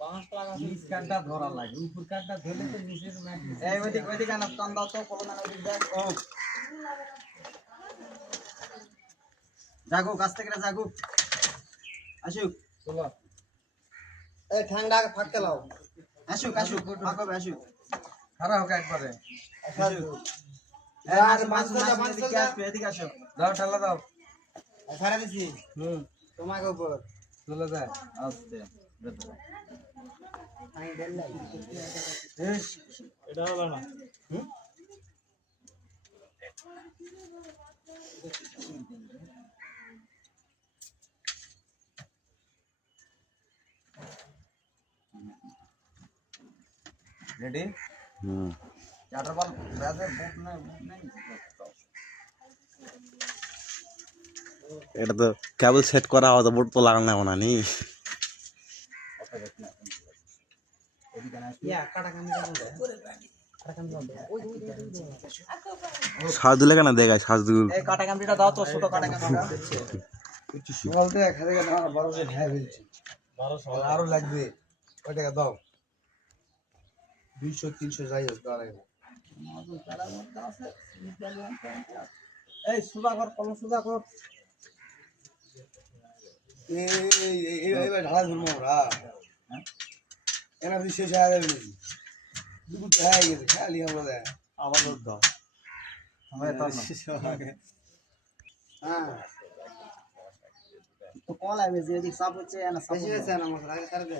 বাঁশ লাগা নিচ কাটটা ধরা লাগে উপর কাটটা ধরলে তো নিচের ম্যাট এই ওইদিকে না টান দাও তো কলম না ওইদিক দাও ও জাগো কাছ থেকে জাগো আসুক চলো এই ঠান্ডা ফাঁকতে লাও আসুক আসুক ফাঁকবে আসুক খারাপ হোক একবারে আসুক আর মাছ দিকে আসবে এদিকে আসো দাও ঠালা দাও ছাড়া দিছি তোমাকে উপর চলে যায় আস্তে আমি দেলাই এটা হলো না रेडी चार्टर बॉल वैसे बूट नहीं এটা তো কেবল সেট করা হবে বোর্ড তো লাগানো না মনে নি ইয়া কাটা কামি দাও কাটা কামি দাও সাজ দিলে কেন দেখায় সাজ দিল এই কাটা কামিটা দাও তো ছোট কাটা কামিটা কিছু বলতে খালি না 1200 হ্যাঁ বলছি 1200 আরো লাগবে ওই টাকা দাও 200 300 যাই হোক দাঁড়াই এই সুদা কর কলম সুদা কর এই ঢালা ধরবো আমরা এনা শেষ হয়ে যাবে নাকি দুটো হয়ে গেছে খালি আমরা দেয় আবার লোক দাও আমরা তো হ্যাঁ তো কল আইবে যে এদিক সাপ হচ্ছে না সাপ হচ্ছে না মশলা করে দে